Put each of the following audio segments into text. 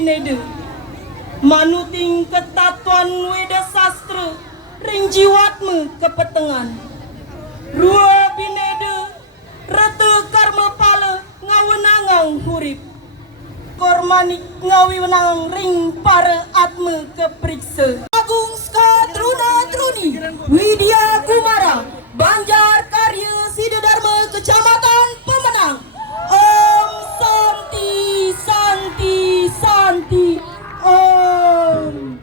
binede manuting ketatuan weda sastra ring jiwatmu kepetengan rua binede rete karma pala ngawenangang hurip kormanik ngawi wenang ring para atme kepriksa Agung Skatruna Truni Widya Kumara Banjar Karya Siddharma Kecamatan Pemenang Om Santi Santi Santi Om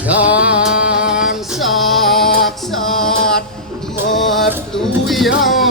Sang saksat mertuyan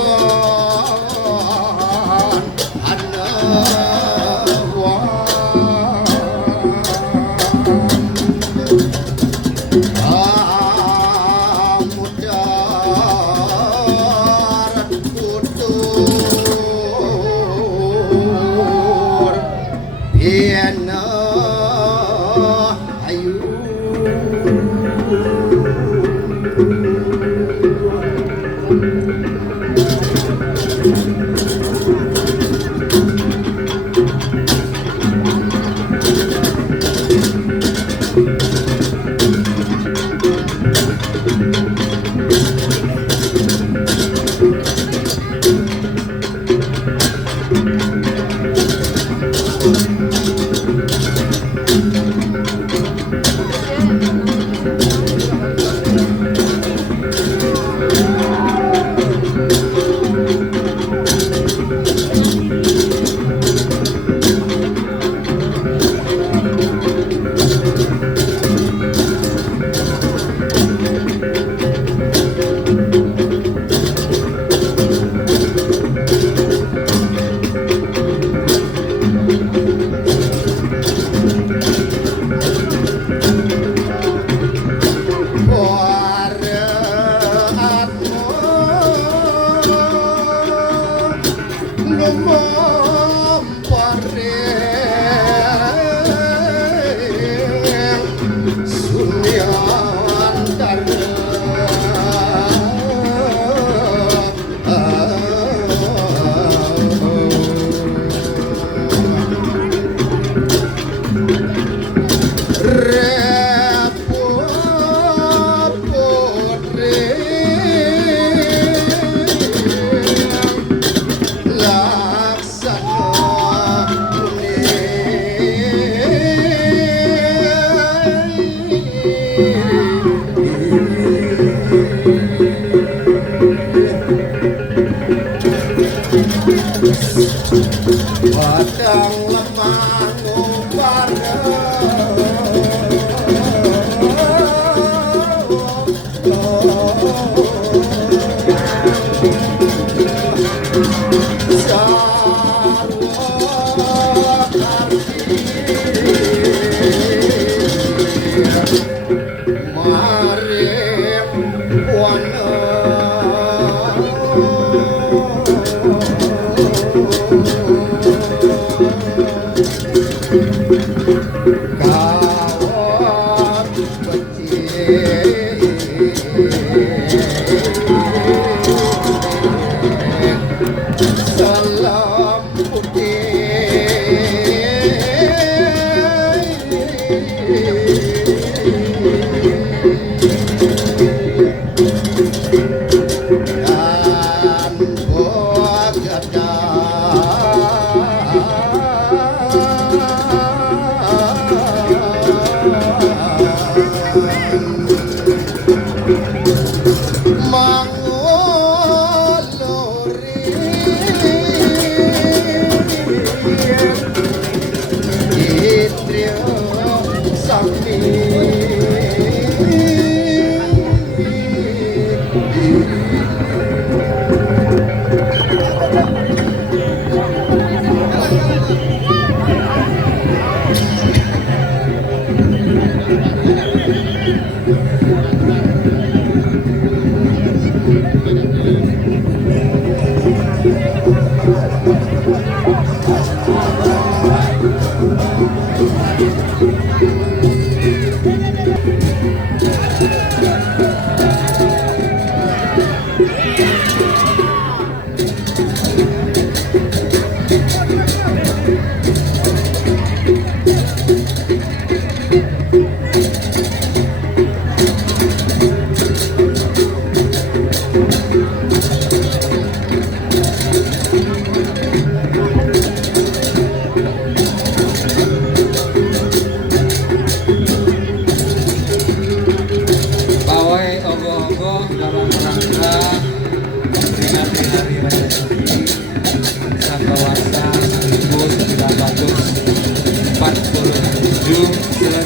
Padang lemah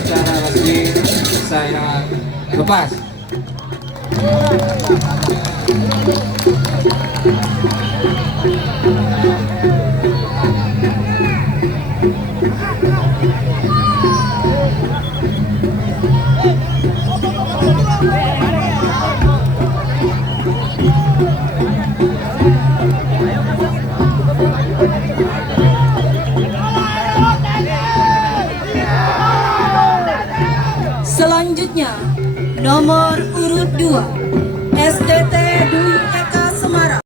secara resmi saya lepas. Selanjutnya, nomor urut 2, STT Dwi Eka Semarang.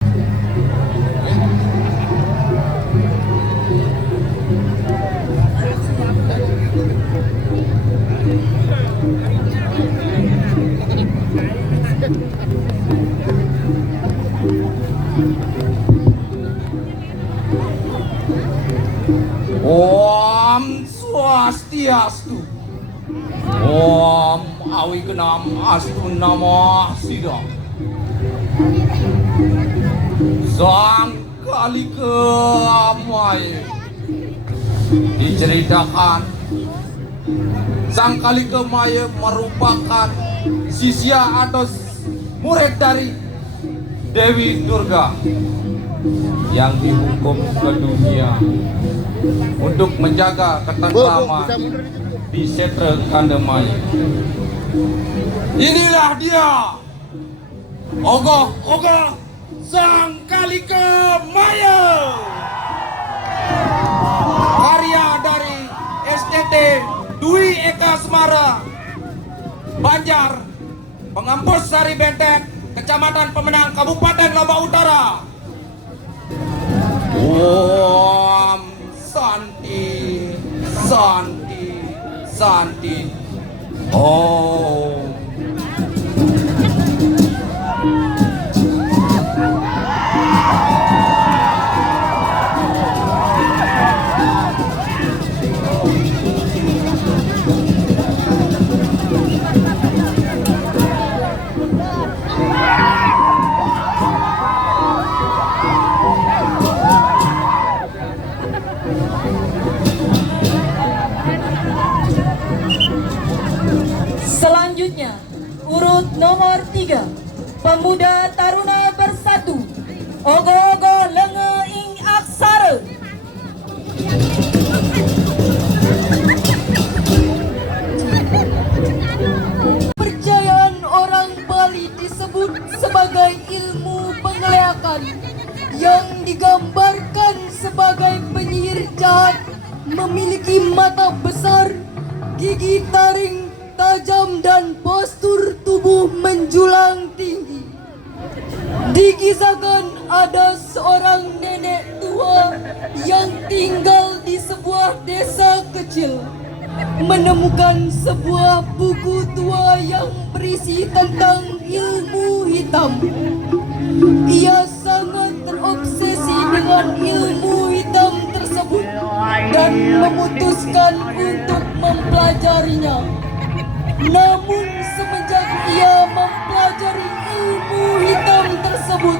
Om Swastiastu. Om Awikenam Astu Namo Siddha. Sang Kalika Maya diceritakan, Sang Kalika Maya merupakan sisya atau murid dari Dewi Durga yang dihukum ke dunia untuk menjaga ketentraman di Setra Kandamaya. Inilah dia, Ogoh Sang Kalika Maya, karya dari STT Dwi Eka Semarang, Banjar, Pengampus Sari Benteng, Kecamatan Pemenang, Kabupaten Lombok Utara. Om Santi, Santi, Santi. Om. Selanjutnya, urut nomor 3, Pemuda Taruna Bersatu, Ogoh-ogoh Lenge Ing Aksara. Percayaan orang Bali disebut menjulang tinggi. Dikisahkan ada seorang nenek tua yang tinggal di sebuah desa kecil, menemukan sebuah buku tua yang berisi tentang ilmu hitam. Ia sangat terobsesi dengan ilmu hitam tersebut dan memutuskan untuk mempelajarinya. Namun semenjak ia mempelajari ilmu hitam tersebut,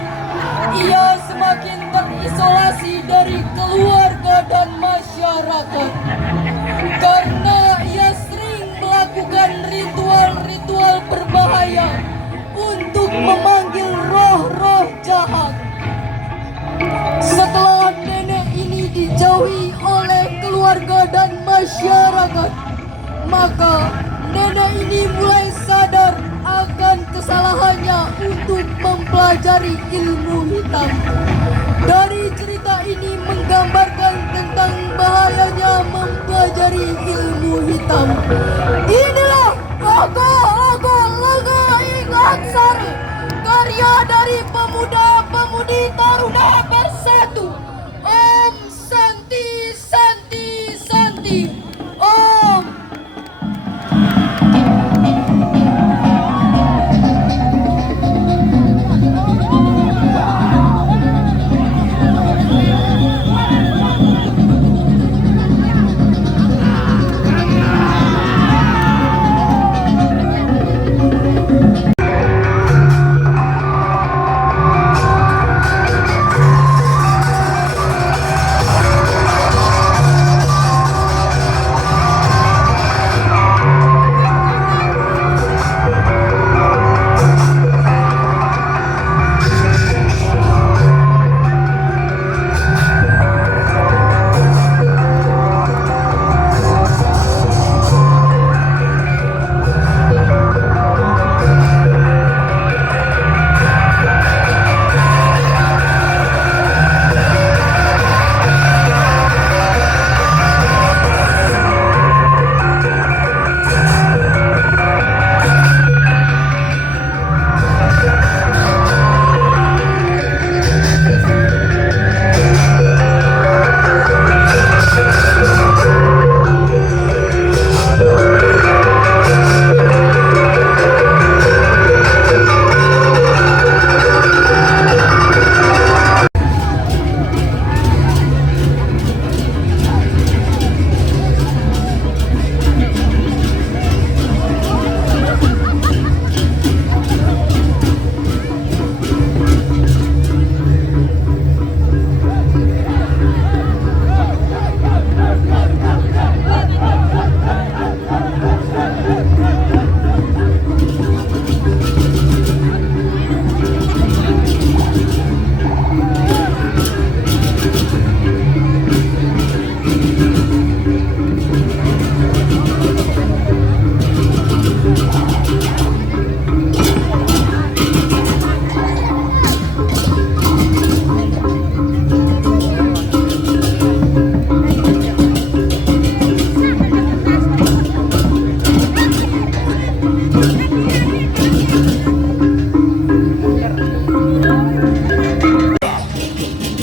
ia semakin terisolasi dari keluarga dan masyarakat karena ia sering melakukan ritual-ritual berbahaya untuk memanggil roh-roh jahat. Setelah nenek ini dijauhi oleh keluarga dan masyarakat, maka nenek ini mulai sadar akan kesalahannya untuk mempelajari ilmu hitam. Dari cerita ini menggambarkan tentang bahayanya mempelajari ilmu hitam. Inilah Ogo-Ogo Lenga Ing Aksara, karya dari pemuda-pemudi Taruna Bersatu. Om Santi Santi Santi. Om.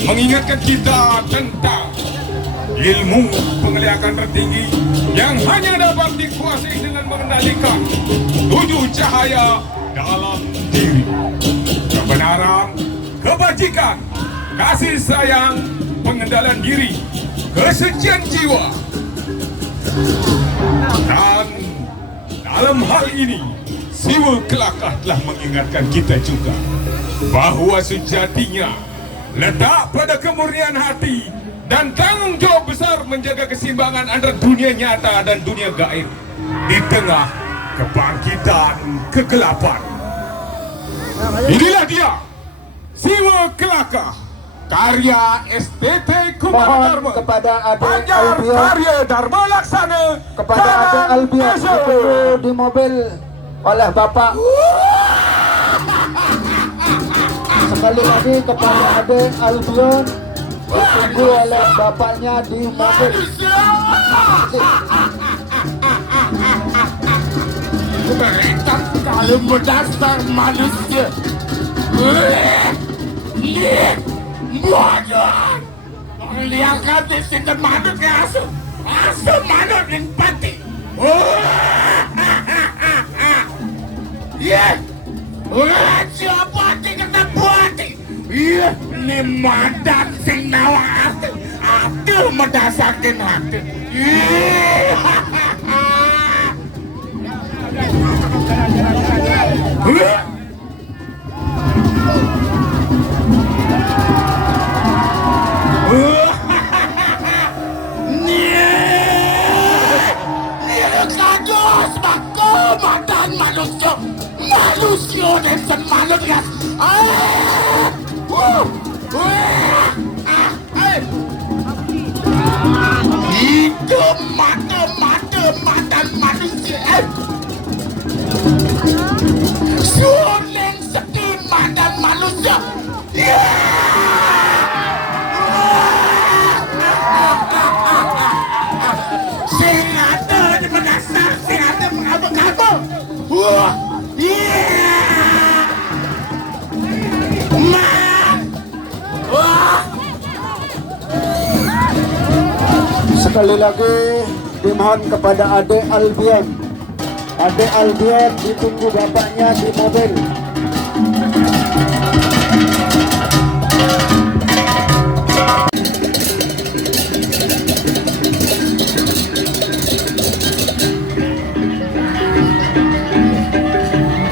mengingatkan kita tentang ilmu pengeliakan tertinggi yang hanya dapat dikuasai dengan mengendalikan 7 cahaya dalam diri: kebenaran, kebajikan, kasih sayang, pengendalian diri, kesucian jiwa. Dan dalam hal ini Siwa Kelakah telah mengingatkan kita juga bahwa sejatinya letak pada kemurnian hati dan tanggung jawab besar menjaga keseimbangan antara dunia nyata dan dunia gaib di tengah kebangkitan kegelapan. Inilah dia, Siwa Kelakah, karya STT Kumara Dharma, kepada adik Banjar Albion, karya Dharma Laksana, kepada adik Albion ditunggu di mobil oleh Bapak. Sekali lagi kepada adik Albion ditunggu oleh bapaknya di mobil. Berikan dalam dasar manusia. Bodoh. Lihat di sini manut ke asuh manut yang pati. Iya, siapa ti kata buati? Iya, ni mandat sing nawa atu mendasakin hati. Komandan manusia dan semangat gas. Itu mata manusia. Suling sedih mata manusia. Sing ada di menasar, sing ada mengabuk-abuk. Sekali lagi dimohon kepada Ade Albion. Ade Albion ditunggu bapaknya di mobil.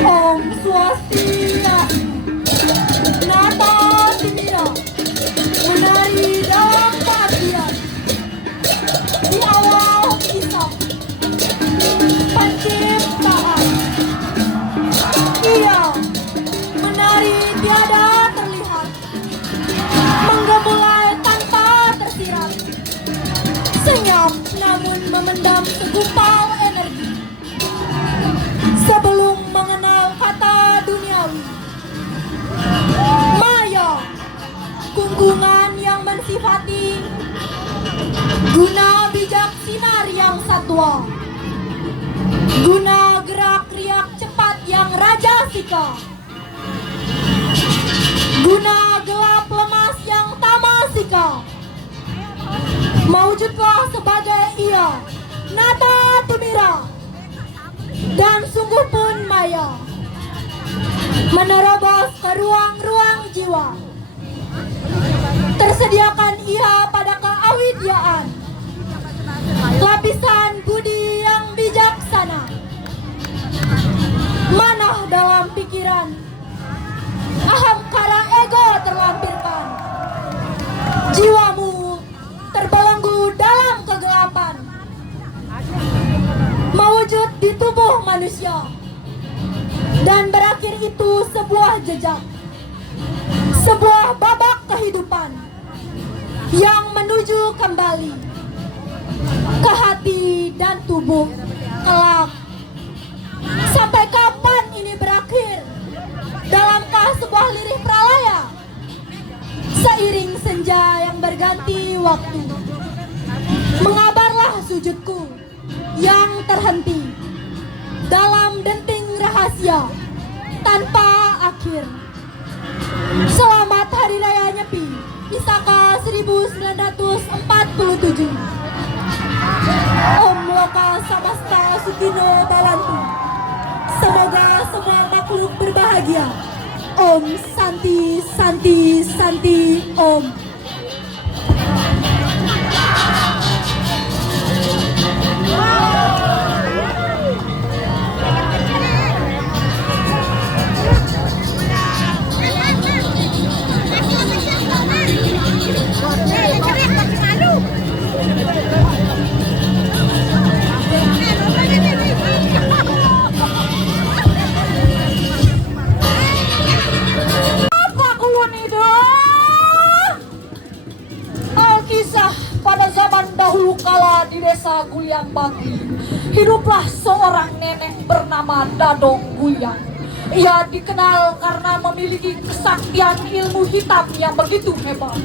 Om Swastiastu, Nata Timira, menari dalam latihan. Di awal kisah penciptaan, ia menari tiada terlihat, menggemulai tanpa tersirat, senyap namun memendam segumpal energi. Sebelum mengenal kata duniawi, maya, kungkungan yang mensifati guna bijak sinar yang satwa, guna gerak riak cepat yang rajasika, guna gelap lemas yang tamasika, mewujudlah sebagai ia, Nata Timira, dan sungguh pun maya, menerobos ke ruang-ruang jiwa. Tersediakan ia pada keawidyaan, lapisan budi yang bijaksana, manah dalam pikiran, ahamkara ego terlampirkan, jiwamu terbelenggu dalam kegelapan, mewujud di tubuh manusia, dan berakhir itu sebuah jejak, sebuah babak kehidupan yang menuju kembali ke hati dan tubuh kelak. Sampai kapan ini berakhir? Dalamkah sebuah lirih pralaya? Seiring senja yang berganti waktu, mengabarlah sujudku yang terhenti dalam denting rahasia tanpa akhir. Selamat Hari Raya Nyepi Isaka 1947. Om Loka Samasta Sukino Bawantu. Semoga semua makhluk berbahagia. Om Santi Santi Santi Om. Alkisah pada zaman dahulu kala di desa Guliang Bangli, hiduplah seorang nenek bernama Dadong Guliang. Ia dikenal karena memiliki kesaktian ilmu hitam yang begitu hebat.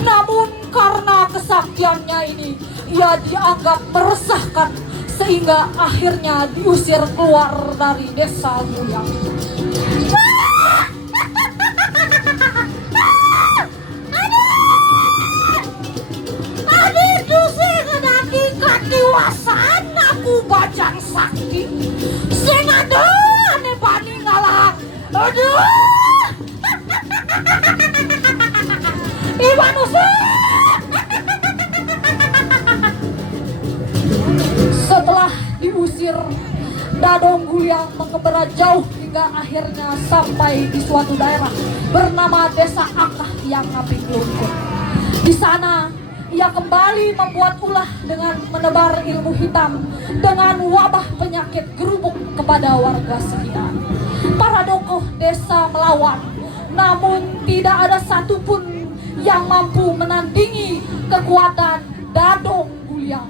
Namun karena kesaktiannya ini, ia dianggap meresahkan sehingga akhirnya diusir keluar dari desa Gulyang. Adik dusir nanti katiwasan aku bajang sakti senada ane bani ngalah. Aduh Iwan usir. Setelah diusir, Dadong Gulyang mengembara jauh hingga akhirnya sampai di suatu daerah bernama Desa Akah yang Ngaping Lungkut. Di sana ia kembali membuat ulah dengan menebar ilmu hitam dengan wabah penyakit gerubuk kepada warga sekitar. Para tokoh desa melawan, namun tidak ada satupun yang mampu menandingi kekuatan Dadong Gulyang.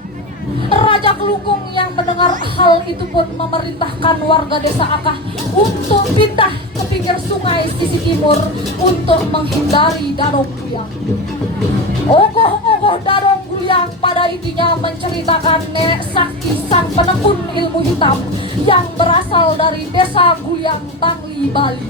Raja Kelungkung yang mendengar hal itu pun memerintahkan warga desa Akah untuk pindah ke pinggir sungai sisi timur untuk menghindari Dadong Gulyang. Ogoh-ogoh Dadong Gulyang pada intinya menceritakan Nenek Sakti sang penekun ilmu hitam yang berasal dari desa Gulyang, Bangli, Bali,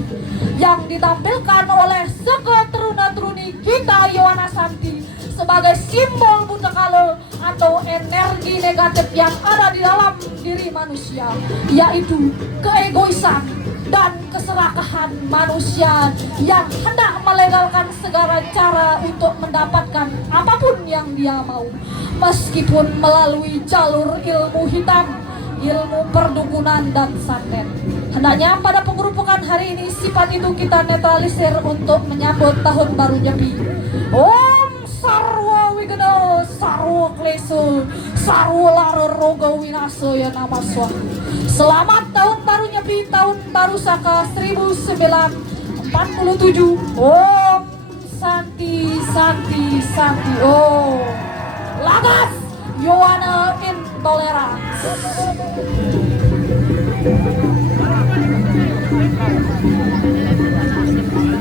yang ditampilkan oleh seketuruna-turuni Gita Yowana Santi sebagai simbol buta kala atau energi negatif yang ada di dalam diri manusia, yaitu keegoisan dan keserakahan manusia yang hendak melegalkan segala cara untuk mendapatkan apapun yang dia mau, meskipun melalui jalur ilmu hitam, ilmu perdukunan dan santet. Hendaknya pada penggerupukan hari ini sifat itu kita netralisir untuk menyambut tahun baru Nyepi. Om Sarwa Wigena, Sarwa Kleso, Sarwa Lara Roga Winaso ya nama Swah. Selamat tahun baru Nyepi, tahun baru Saka 1947. Om Santi Santi Santi. Oh Lagas Yowana Intolerance.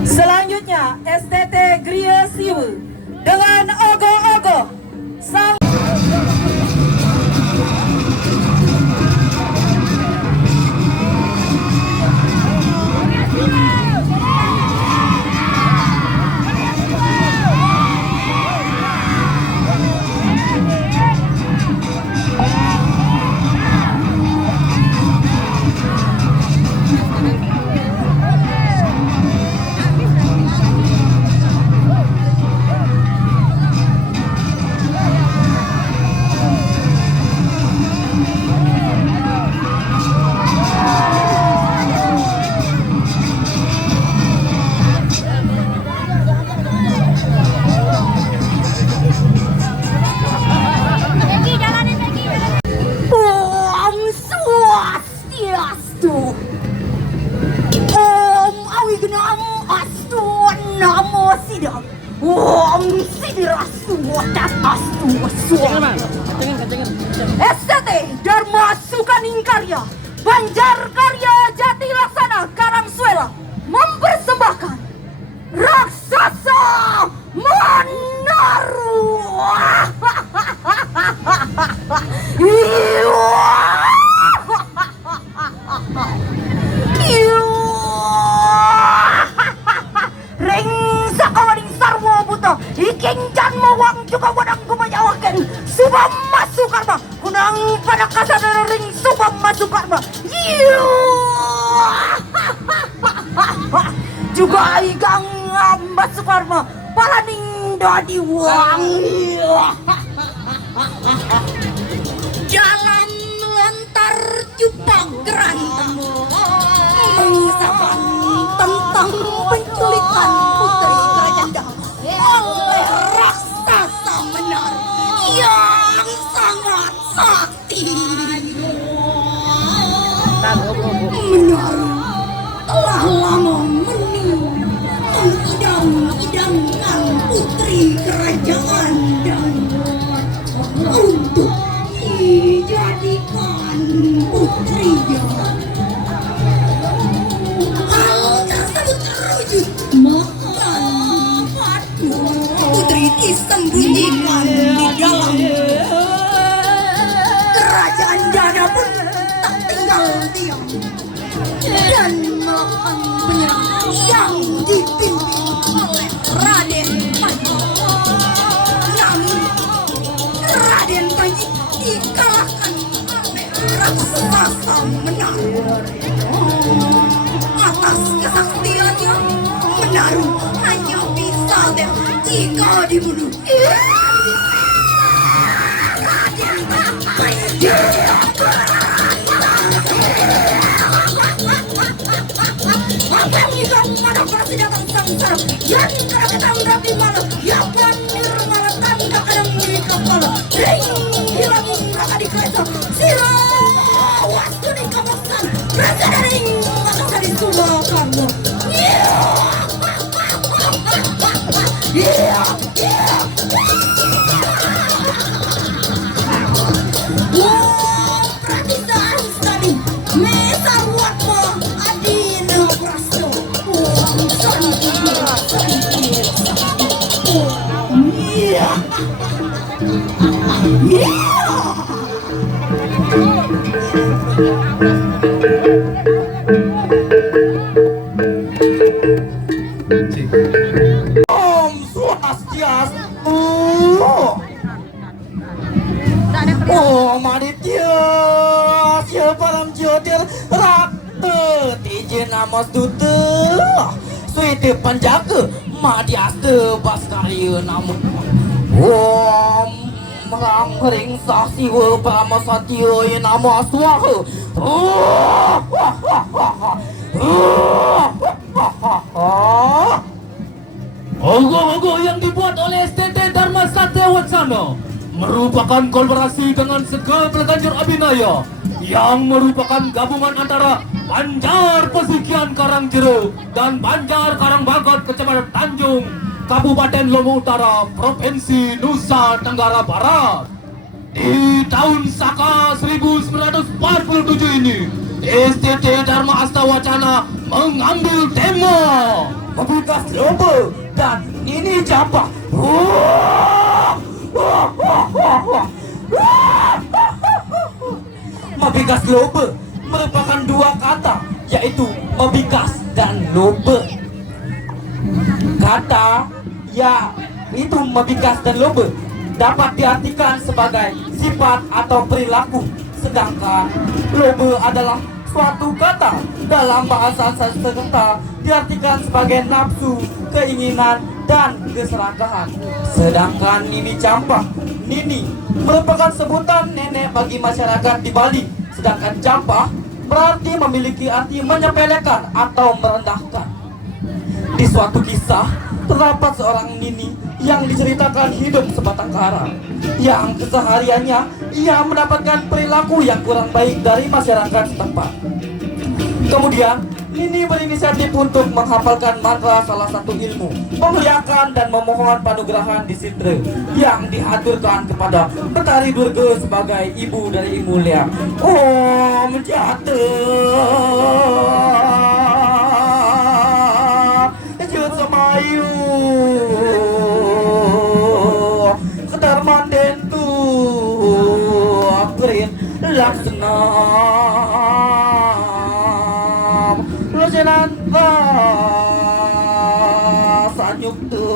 Selanjutnya STT Gria Siwu dengan ogoh-ogoh sang STT Dharma Sukaning Karya Banjar Karya Jati Laksana Karangsuela mempersembahkan Raksasa Menaru. Ring sakawaning sarwa buta iking jan mawang juga wadang kumayawaken subam masuk karma kunang pada kasar ring subam masuk karma juga igang masuk karma palaning dadi wang jalan lontar jupang gerantang mengisahkan tentang penculikan putri kerajaan Dahak oleh raksasa Menar yang sangat sakti. Menar telah lama mengidam-idamkan putri kerajaan Dahak untuk dijadikan putrinya. Putri disembunyikan di dalam kerajaan Dada pun tak tinggal diam dan melakukan penyerangan yang dipimpin oleh Raden Panji. Namun Raden Panji dikalahkan oleh raksasa Menaru. Atas kesaktiannya, Menaru hanya bisa jika dibunuh. Raden Panji. Apa yang hilang pada pasti datang samsara. Yang kada ketanggap di malam, yang panir malakan kadang di kepala. Ring hilang maka di kereta. Sirawas di kawasan. Rasa dari maka dari semua kamu. Pratisaan tadi mesar watmo adina prasto uang santi. Om Swastiastu. Om Aditya Siaparam Jyotir Rakta Tije Namastuta Suite Panjaka Madhyasta Baskarya Namo. Om Rang Ring Sasiwa Paramasatya Namo Swaha. Logo-logo yang dibuat oleh STT Dharma Satya Wacana merupakan kolaborasi dengan Sega Pelaganjur Abinaya yang merupakan gabungan antara Banjar Pesugihan Karangjero dan Banjar Karangbagat Kecamatan Tanjung, Kabupaten Lombok Utara, Provinsi Nusa Tenggara Barat. Di tahun Saka 1947 ini, STT Dharma Asta Wacana mengambil tema Membekas lomba dan ini jambah. Membekas lomba merupakan dua kata, yaitu membekas dan lomba. Kata ya itu membekas dan lomba dapat diartikan sebagai sifat atau perilaku, sedangkan lomba adalah suatu kata dalam bahasa Sanskerta diartikan sebagai nafsu, keinginan, dan keserakahan. Sedangkan Nini Campak, Nini merupakan sebutan nenek bagi masyarakat di Bali. Sedangkan Campak berarti memiliki arti menyepelekan atau merendahkan. Di suatu kisah, terdapat seorang Nini yang diceritakan hidup sebatang kara, yang kesehariannya ia mendapatkan perilaku yang kurang baik dari masyarakat setempat. Kemudian Nini berinisiatif untuk menghafalkan mantra salah satu ilmu, memuliakan dan memohon panugrahan di Sidra yang dihaturkan kepada Betari Durga sebagai ibu dari ilmu mulia. Om Jata Jut Semayu Kedarman Dentu Akrin Laksana Rajananta Sanyukta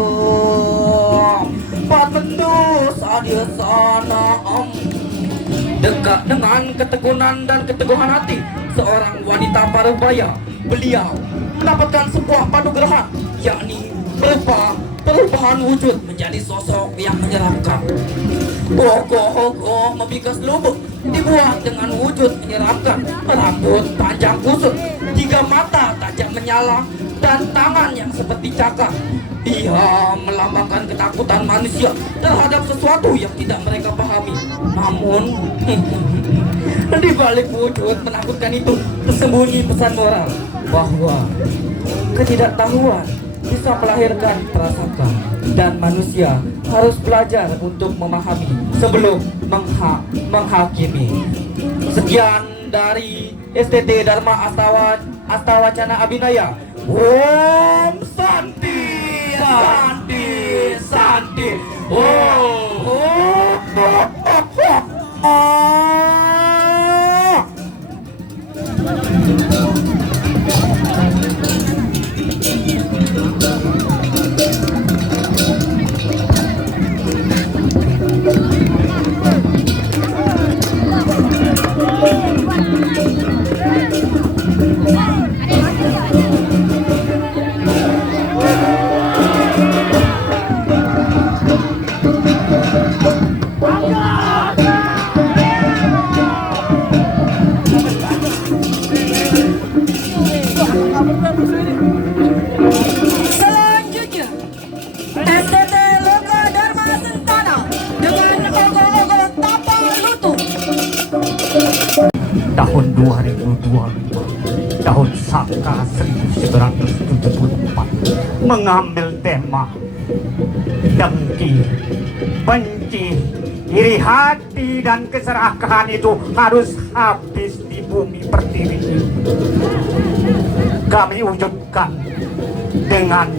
Patendu Sadia Sana Dekat dengan ketekunan dan keteguhan hati seorang wanita parubaya, beliau mendapatkan sebuah panugrahan, yakni berupa perubahan wujud menjadi sosok yang menyeramkan. Hogo-hogo membikas lubuk dibuat dengan wujud menyeramkan, rambut panjang kusut, 3 mata tajam menyala, dan tangan yang seperti cakar. Dia melambangkan ketakutan manusia terhadap sesuatu yang tidak mereka pahami. Namun, di balik wujud menakutkan itu tersembunyi pesan moral bahwa ketidaktahuan bisa melahirkan prasangka dan manusia harus belajar untuk memahami sebelum menghakimi. Sekian dari STT Dharma Asta Wacana Abinaya. Om Santi, Santi, Santi. Oh. tahun Saka 1974 mengambil tema dengki, benci, iri hati dan keserakahan itu harus habis di bumi pertiwi ini. Kami wujudkan dengan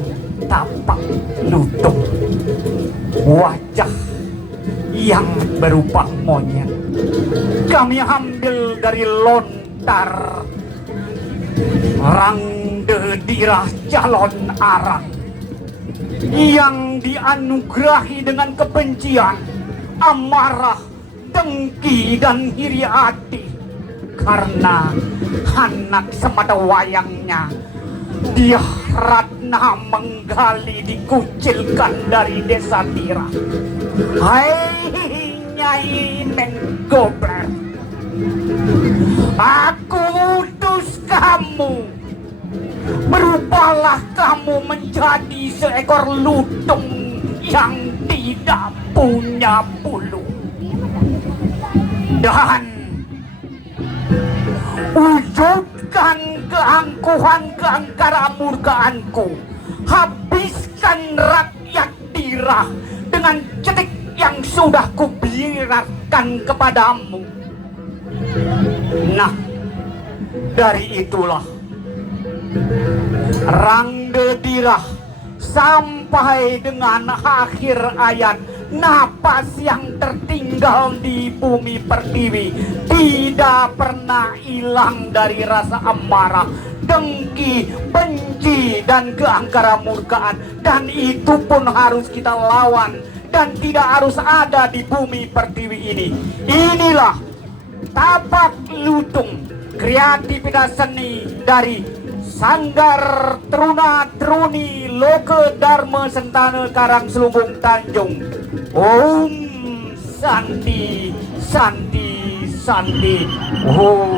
tapak lutung, wajah yang berupa monyet. Kami ambil dari lontar Rangde Dirah Calon Arang yang dianugerahi dengan kebencian, amarah, dengki, dan iri hati. Karena anak semata wayangnya dia Ratna menggali dikucilkan dari desa Dirah. Hai Nyai Menggobler, aku utus kamu, berupalah kamu menjadi seekor lutung yang tidak punya bulu, dan wujudkan keangkuhan keangkara murkaanku. Habiskan rakyat Dirah dengan cetik yang sudah kubiarkan kepadamu. Nah, dari itulah Rangde Dirah sampai dengan akhir ayat, napas yang tertinggal di bumi pertiwi tidak pernah hilang dari rasa amarah, dengki, benci, dan keangkara murkaan. Dan itu pun harus kita lawan dan tidak harus ada di bumi pertiwi ini. Inilah tapak lutung, kreativitas seni dari Sanggar Truna Truni Loke Dharma Sentana Karang Selubung Tanjung. Om Santi Santi Santi Om.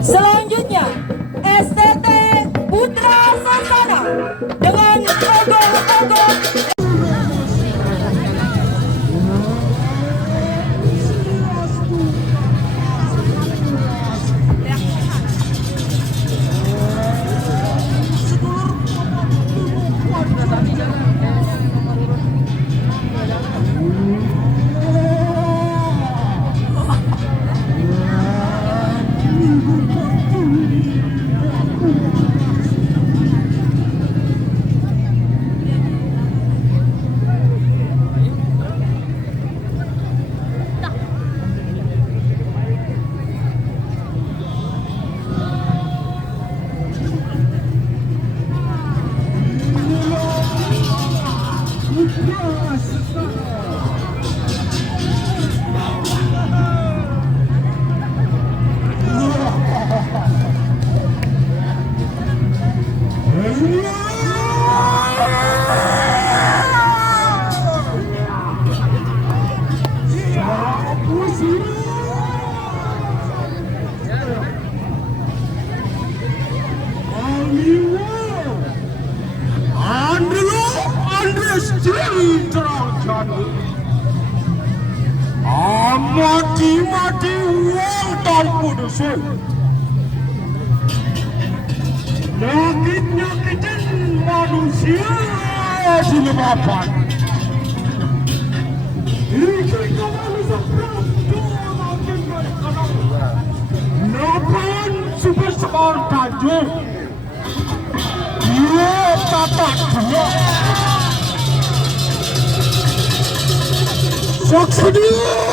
Selanjutnya STT Putra Sasana dengan ogoh-ogoh. Mati-mati uang tanpa dosa, nyakit-nyakitin manusia di lebapan. Napan super tajuk dia tatak dua saksi dia.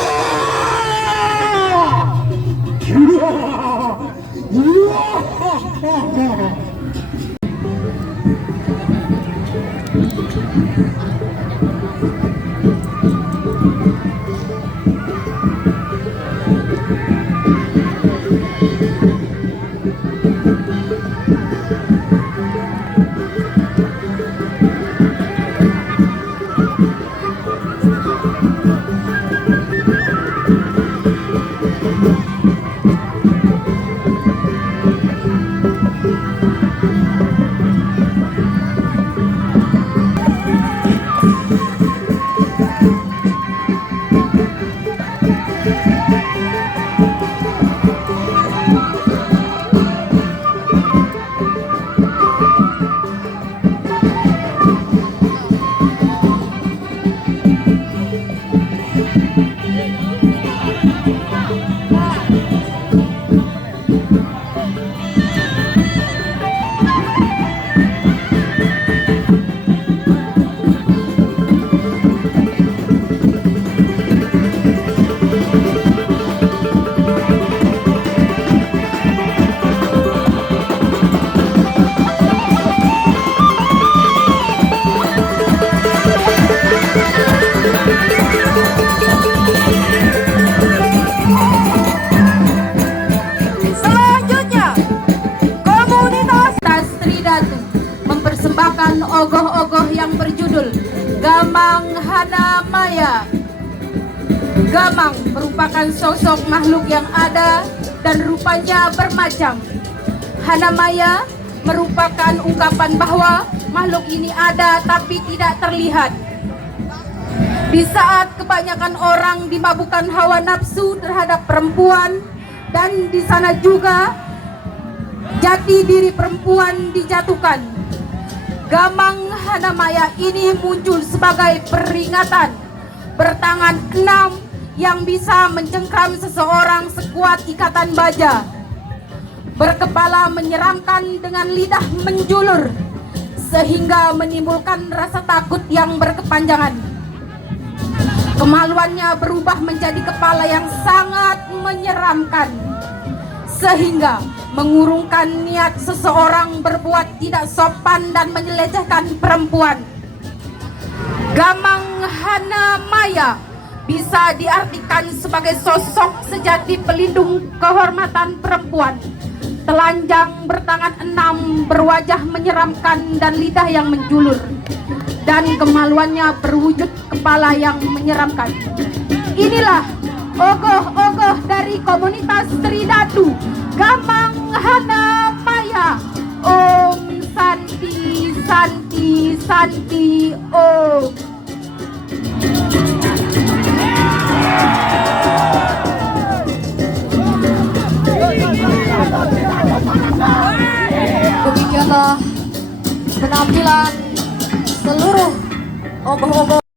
merupakan ogoh-ogoh yang berjudul Gamang Hana Maya. Gamang merupakan sosok makhluk yang ada dan rupanya bermacam. Hana Maya merupakan ungkapan bahwa makhluk ini ada tapi tidak terlihat. Di saat kebanyakan orang dimabukkan hawa nafsu terhadap perempuan, dan di sana juga jati diri perempuan dijatuhkan, Gamang Hana Maya ini muncul sebagai peringatan bertangan 6 yang bisa mencengkram seseorang sekuat ikatan baja, berkepala menyeramkan dengan lidah menjulur sehingga menimbulkan rasa takut yang berkepanjangan. Kemaluannya berubah menjadi kepala yang sangat menyeramkan sehingga mengurungkan niat seseorang berbuat tidak sopan dan menyelecehkan perempuan. Gamang Hana Maya bisa diartikan sebagai sosok sejati pelindung kehormatan perempuan, telanjang bertangan 6, berwajah menyeramkan dan lidah yang menjulur, dan kemaluannya berwujud kepala yang menyeramkan. Inilah ogoh-ogoh dari komunitas Tridatu, Gamang Hana Maya. Om Santi Santi Santi Om. Demikianlah penampilan seluruh ogoh-ogoh